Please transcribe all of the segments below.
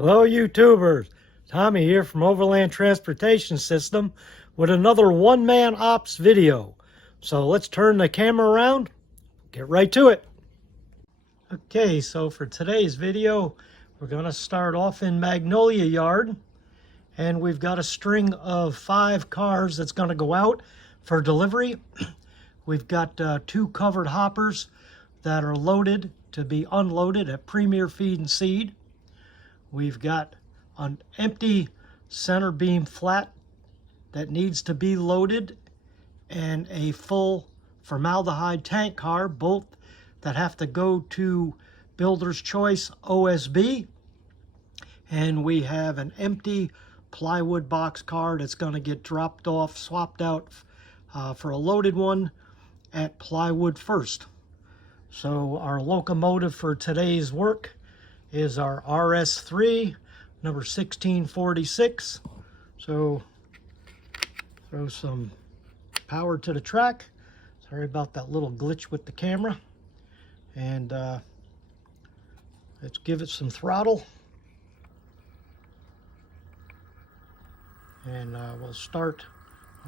Hello YouTubers, Tommy here from Overland Transportation System with another one-man ops video. So let's turn the camera around, get right to it. Okay, so for today's video, we're going to start off in Magnolia Yard. And we've got a string of 5 cars that's going to go out for delivery. We've got 2 covered hoppers that are loaded to be unloaded at Premier Feed and Seed. We've got an empty center beam flat that needs to be loaded and a full formaldehyde tank car, both that have to go to Builders Choice OSB. And we have an empty plywood box car that's going to get dropped off, swapped out for a loaded one at Plywood First. So our locomotive for today's work is our RS-3, number 1646. So throw some power to the track. Sorry about that little glitch with the camera. And let's give it some throttle. And we'll start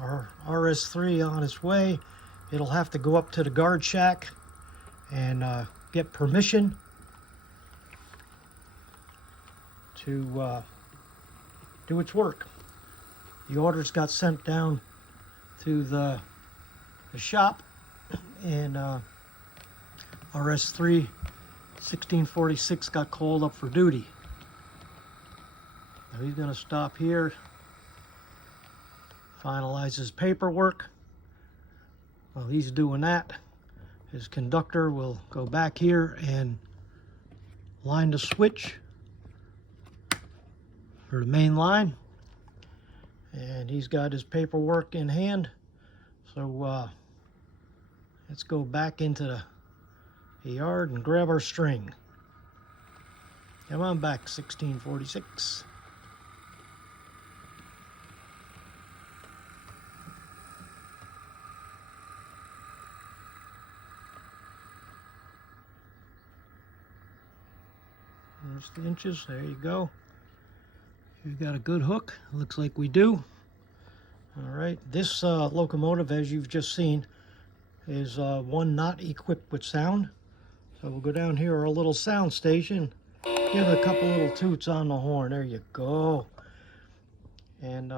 our RS-3 on its way. It'll have to go up to the guard shack and get permission to do its work. The orders got sent down to the shop, and RS-3 1646 got called up for duty. Now he's going to stop here, finalize his paperwork. While he's doing that, his conductor will go back here and line the switch for the main line, and he's got his paperwork in hand. So let's go back into the yard and grab our string. Come on back, 1646. There's the inches, there you go. You've got a good hook, looks like we do. All right, this locomotive, as you've just seen, is one not equipped with sound. So we'll go down here, our little sound station, give it a couple little toots on the horn. There you go. And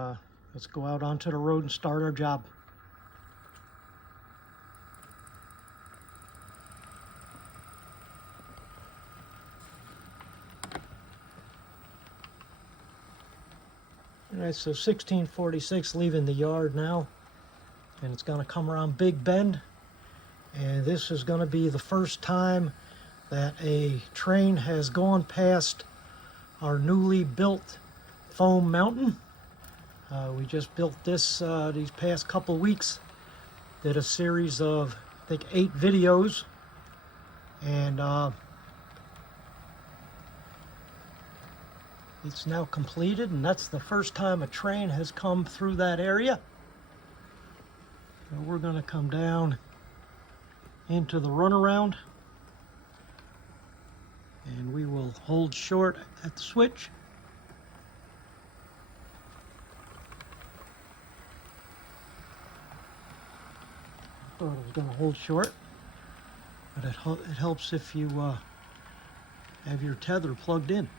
let's go out onto the road and start our job. All right, so 1646 leaving the yard now, and it's going to come around Big Bend, and this is going to be the first time that a train has gone past our newly built foam mountain. We just built this these past couple weeks, did a series of, I think, 8 videos, and it's now completed, and that's the first time a train has come through that area. So we're going to come down into the runaround, and we will hold short at the switch. I thought it was going to hold short, but it helps if you have your tether plugged in.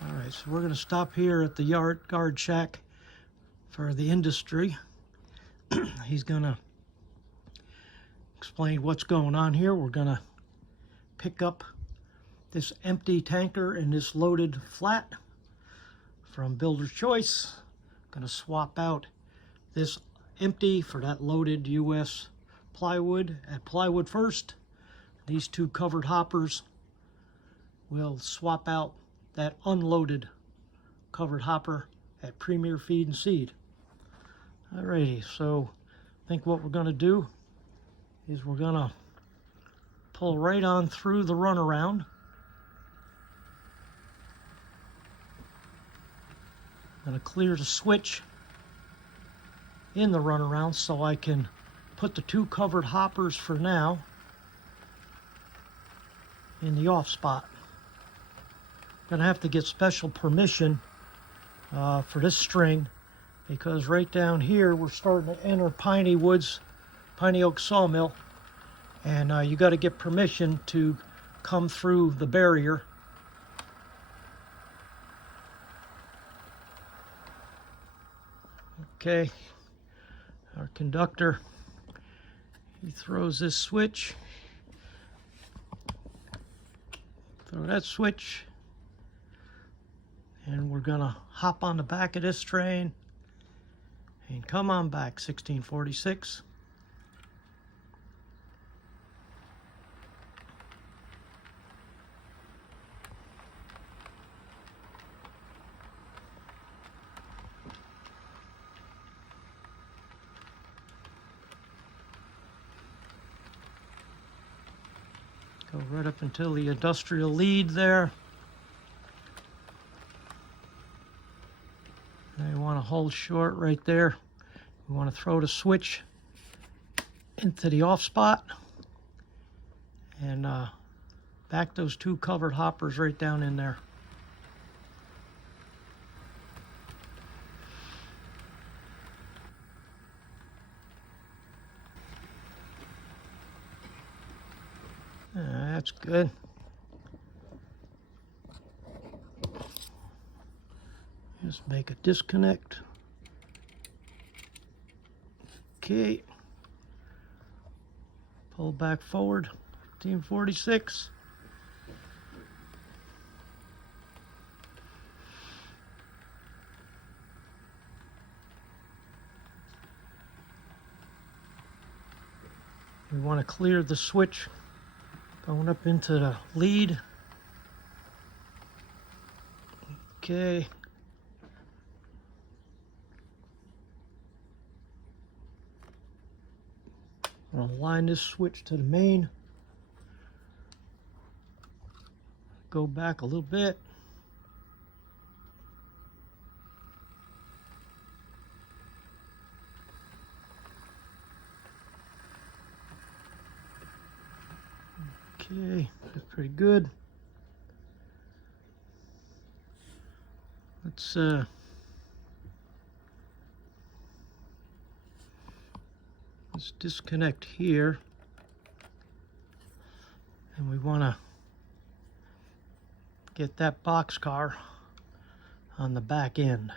All right, so we're going to stop here at the guard shack for the industry. He's going to explain what's going on here. We're going to pick up this empty tanker and this loaded flat from Builder's Choice. Going to swap out this empty for that loaded US plywood at Plywood First. These 2 covered hoppers will swap out that unloaded covered hopper at Premier Feed and Seed. Alrighty, so I think what we're going to do is we're going to pull right on through the runaround. I'm going to clear the switch in the runaround so I can put the 2 covered hoppers for now in the off spot. Gonna have to get special permission for this string, because right down here we're starting to enter piney woods, piney oak sawmill, and you got to get permission to come through the barrier. Okay, our conductor, he throws this switch, throw that switch, and we're gonna hop on the back of this train and come on back, 1646. Go right up until the industrial lead there. And you want to hold short right there. You want to throw the switch into the off spot and back those two covered hoppers right down in there. That's good. Just make a disconnect. Okay. Pull back forward, 1546. We want to clear the switch going up into the lead. Okay. I'm going to line this switch to the main. Go back a little bit. Okay, that's pretty good. Let's disconnect here, and we want to get that boxcar on the back end.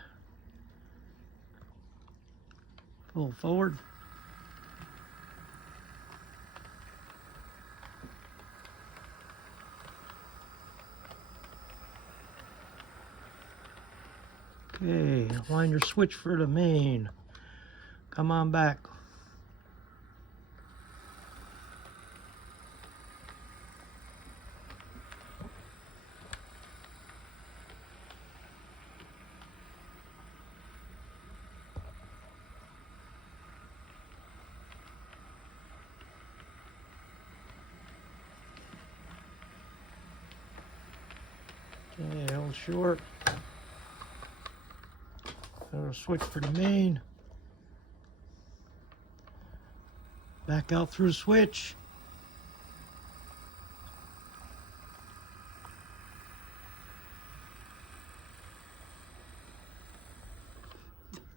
Pull forward. Okay, line your switch for the main. Come on back. Okay, hold short. Switch for the main. Back out through the switch.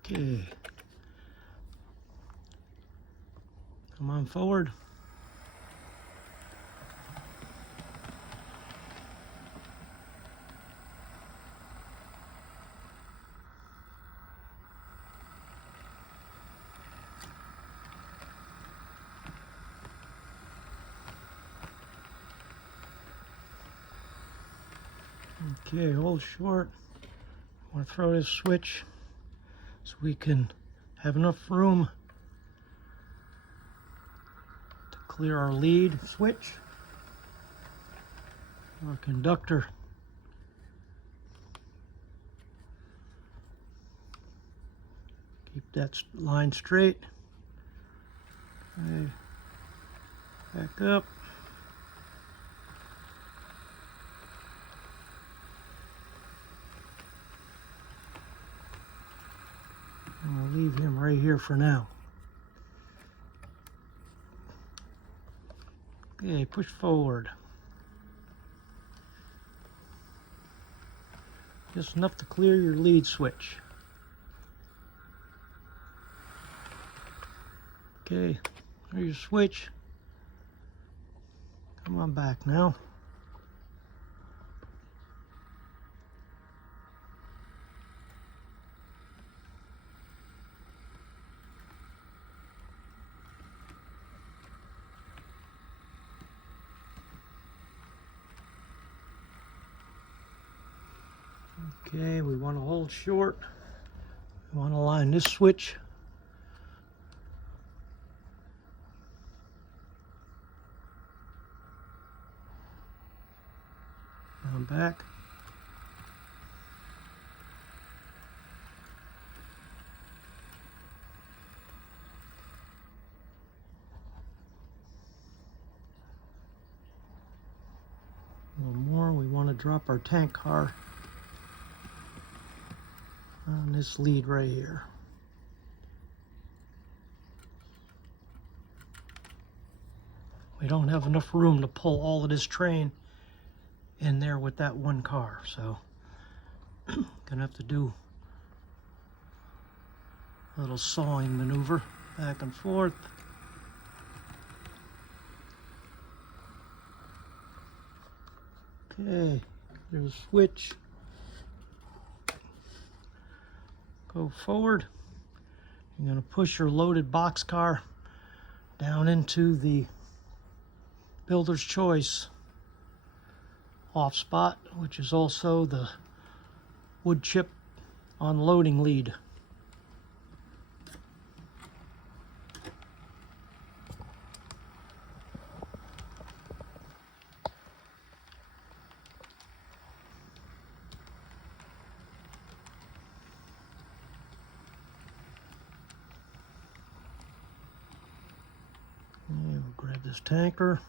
Okay. Come on forward. Okay, hold short. I want to throw this switch so we can have enough room to clear our lead switch, our conductor. Keep that line straight. Okay. Back up. I'll leave him right here for now. Okay, push forward. Just enough to clear your lead switch. Okay, there's your switch. Come on back now. Okay, we want to hold short. We want to line this switch. Now back. A little more. We want to drop our tank car on this lead right here. We don't have enough room to pull all of this train in there with that one car, so gonna have to do a little sawing maneuver back and forth. Okay, there's a switch. Go forward. You're going to push your loaded boxcar down into the Builder's Choice off spot, which is also the wood chip unloading lead. We'll grab this tanker,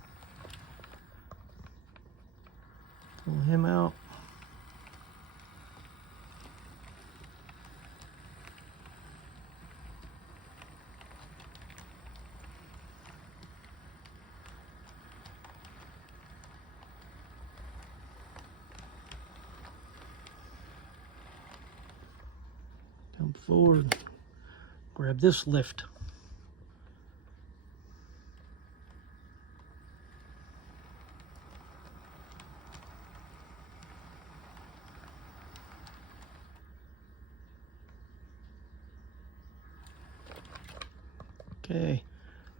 pull him out. Come forward, grab this lift. Okay,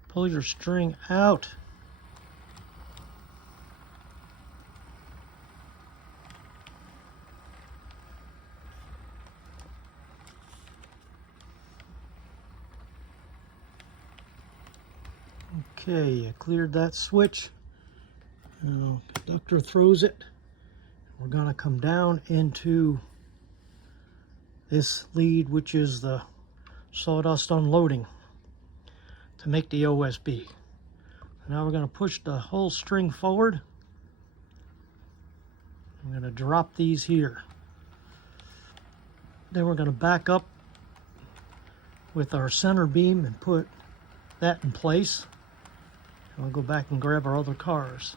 pull your string out. Okay, you cleared that switch. Now, conductor throws it. We're gonna come down into this lead, which is the sawdust unloading to make the OSB. Now we're going to push the whole string forward. I'm going to drop these here. Then we're going to back up with our center beam and put that in place. And we'll go back and grab our other cars.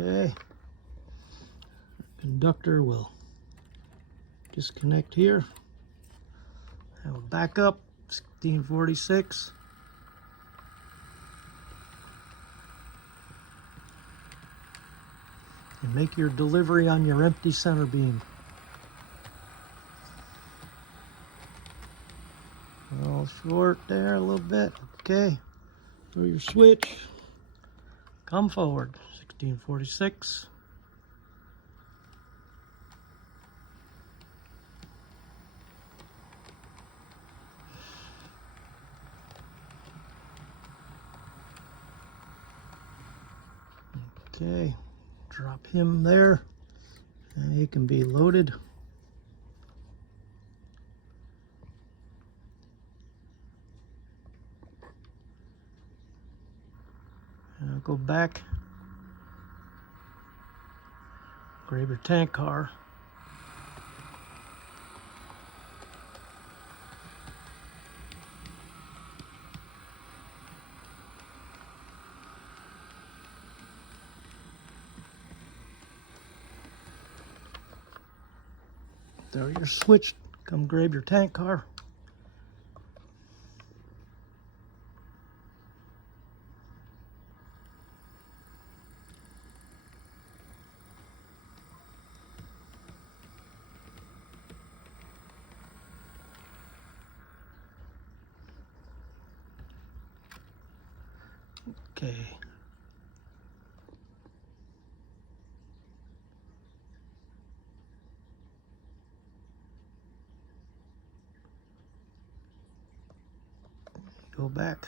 Okay, conductor will disconnect here. I will back up 1646. And make your delivery on your empty center beam. All short there a little bit. Okay, throw your switch. Come forward. 1646. Okay, drop him there, and he can be loaded. And I'll go back. Grab your tank car. There's your switch. Come grab your tank car. Okay. Go back.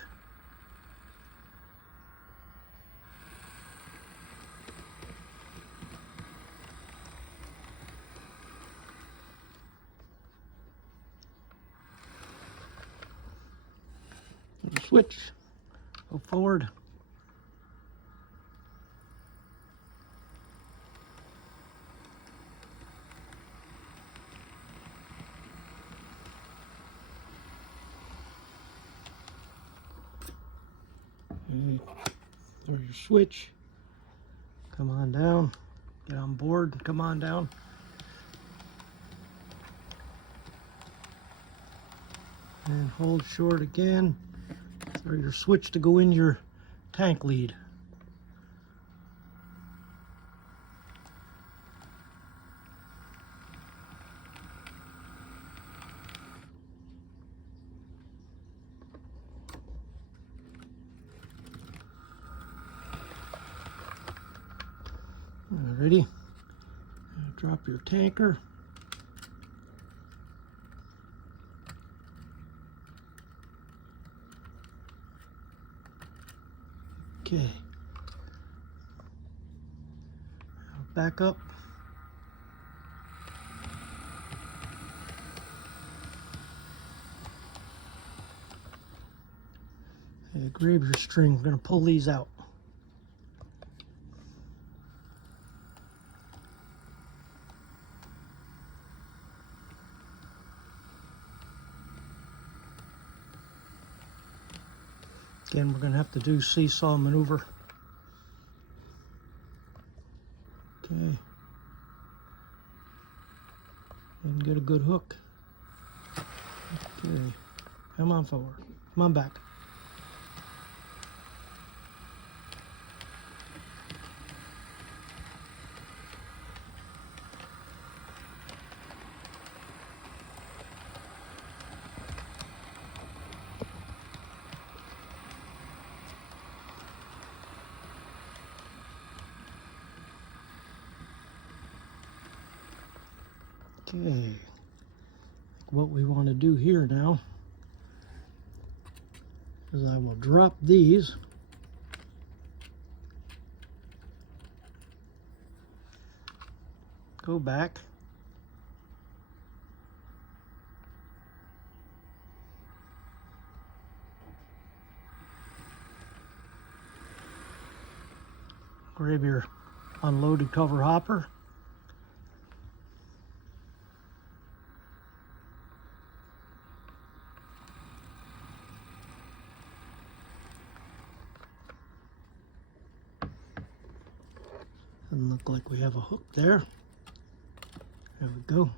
Switch. Go forward. There's your switch. Come on down. Get on board. Come on down. And hold short again. There's your switch to go in your tank lead. Ready? Drop your tanker. Okay. Back up. Okay, grab your string. We're going to pull these out. Again, we're going to have to do seesaw maneuver. Okay. And get a good hook. Okay. Come on forward. Come on back. Okay, what we want to do here now is I will drop these go back, grab your unloaded cover hopper. Doesn't look like we have a hook there. There we go.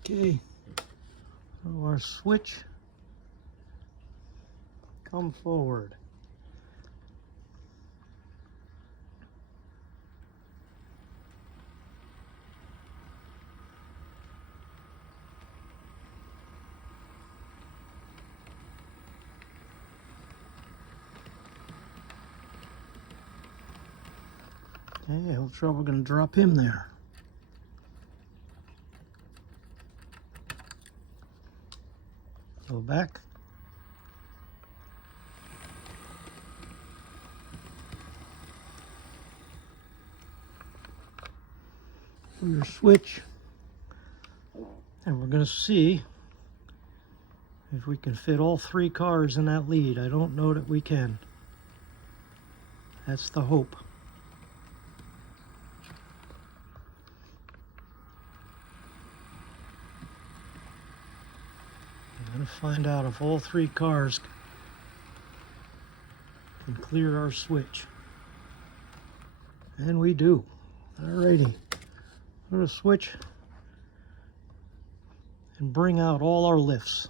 Okay, so our switch, come forward. Okay, I'm sure we're going to drop him there. Go back. Pull your switch. And we're going to see if we can fit all 3 cars in that lead. I don't know that we can. That's the hope. I'm going to find out if all 3 cars can clear our switch. And we do. Alrighty. Put a switch can bring out all our lifts.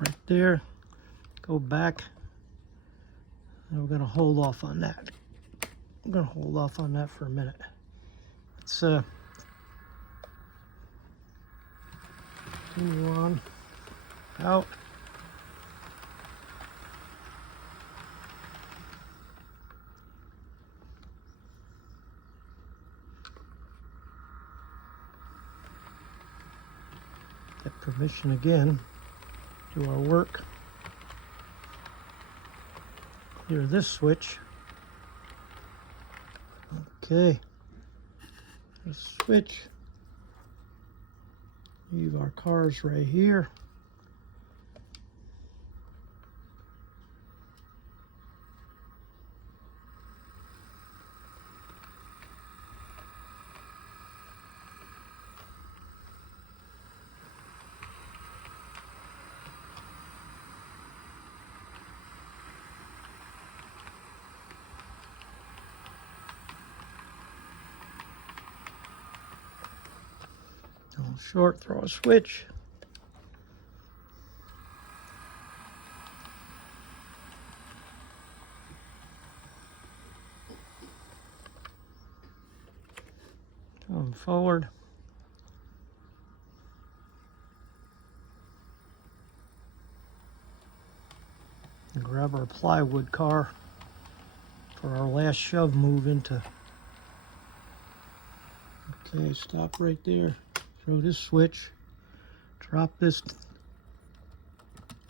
Right there, go back, and we're going to hold off on that. I'm going to hold off on that for a minute. Let's continue on out. Get permission again. Do our work. Clear this switch. Okay. Switch. Leave our cars right here. Short, throw a switch. Come forward. And grab our plywood car for our last shove move into. Okay, stop right there. Throw this switch, drop this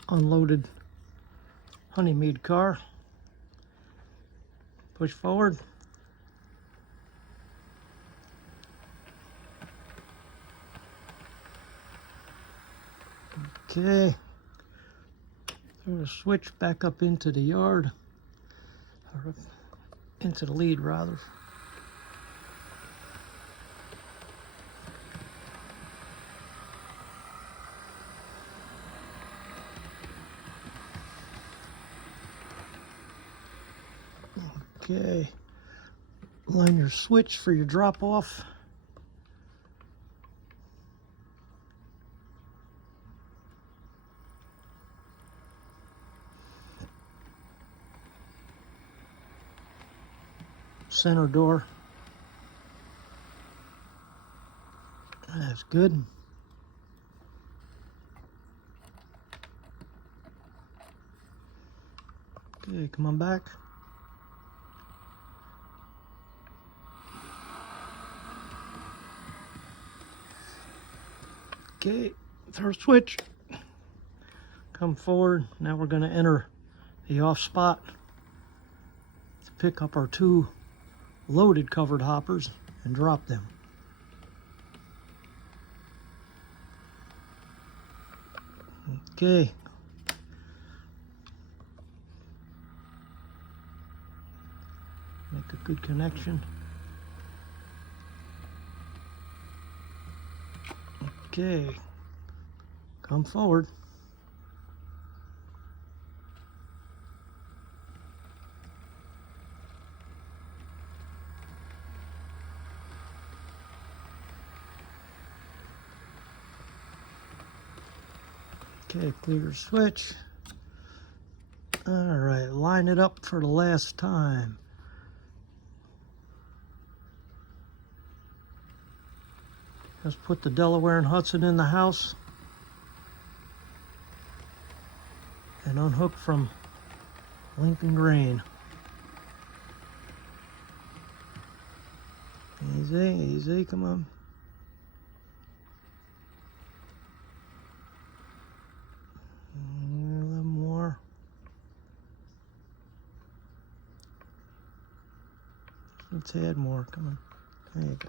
unloaded honeymead car, push forward. Okay, throw the switch back up into the yard, or into the lead rather. Okay, line your switch for your drop off. Center door. That's good. Okay, come on back. Okay, throw a switch, come forward. Now we're going to enter the off spot to pick up our two loaded covered hoppers and drop them. Okay. Make a good connection. Okay, come forward. Okay, clear your switch. All right, line it up for the last time. Let's put the Delaware and Hudson in the house and unhook from Lincoln Grain. Easy, easy, come on. A little more. Let's add more, come on. There you go.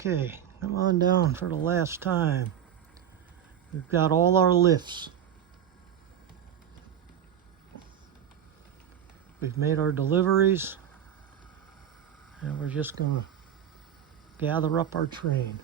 Okay, Come on down for the last time. We've got all our lifts. We've made our deliveries, and we're just going to gather up our train.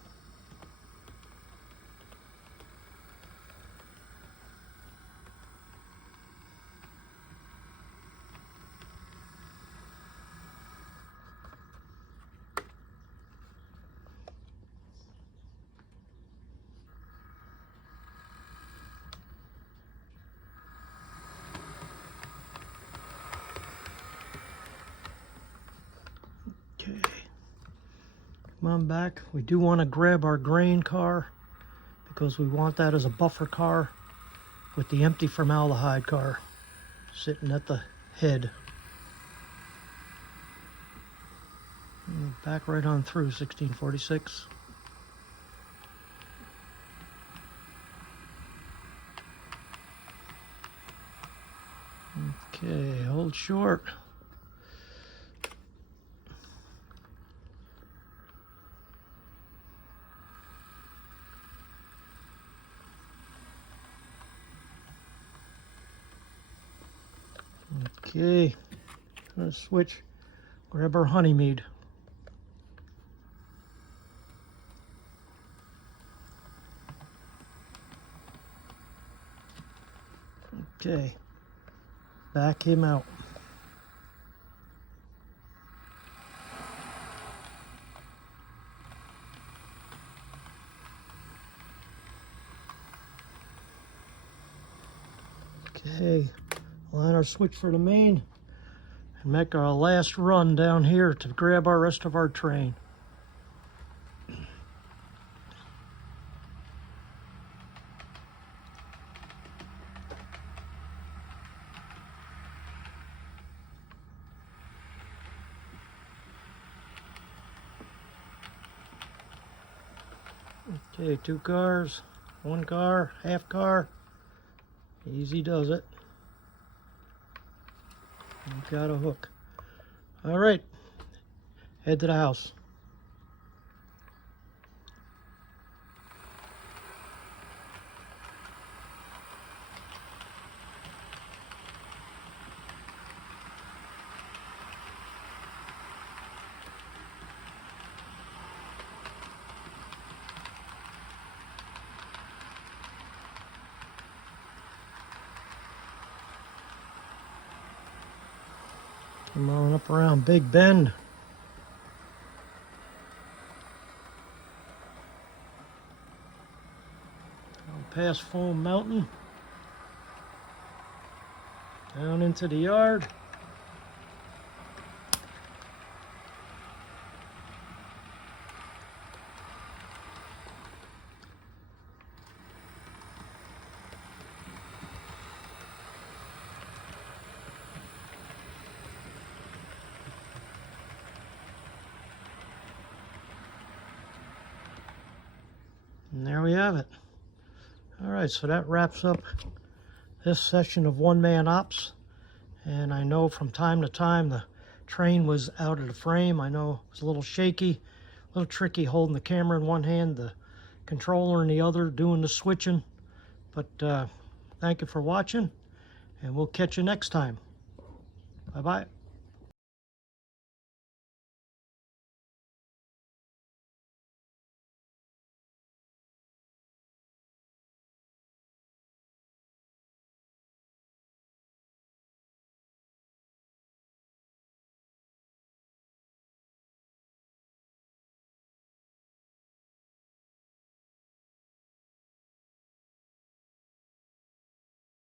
Okay, come on back. We do want to grab our grain car because we want that as a buffer car with the empty formaldehyde car sitting at the head. And back right on through 1646. Okay, hold short. Okay, gonna switch, grab our honey mead. Okay, back him out. Okay, line our switch for the main and make our last run down here to grab our rest of our train. Okay, 2 cars, 1 car, half car. Easy does it. You've got a hook. All right, head to the house. Come on up around Big Bend. Past Foam Mountain. Down into the yard. And there we have it. All right, so that wraps up this session of one-man ops. And I know from time to time the train was out of the frame. I know it was a little shaky, a little tricky holding the camera in one hand, the controller in the other, doing the switching. But thank you for watching, and we'll catch you next time. Bye-bye.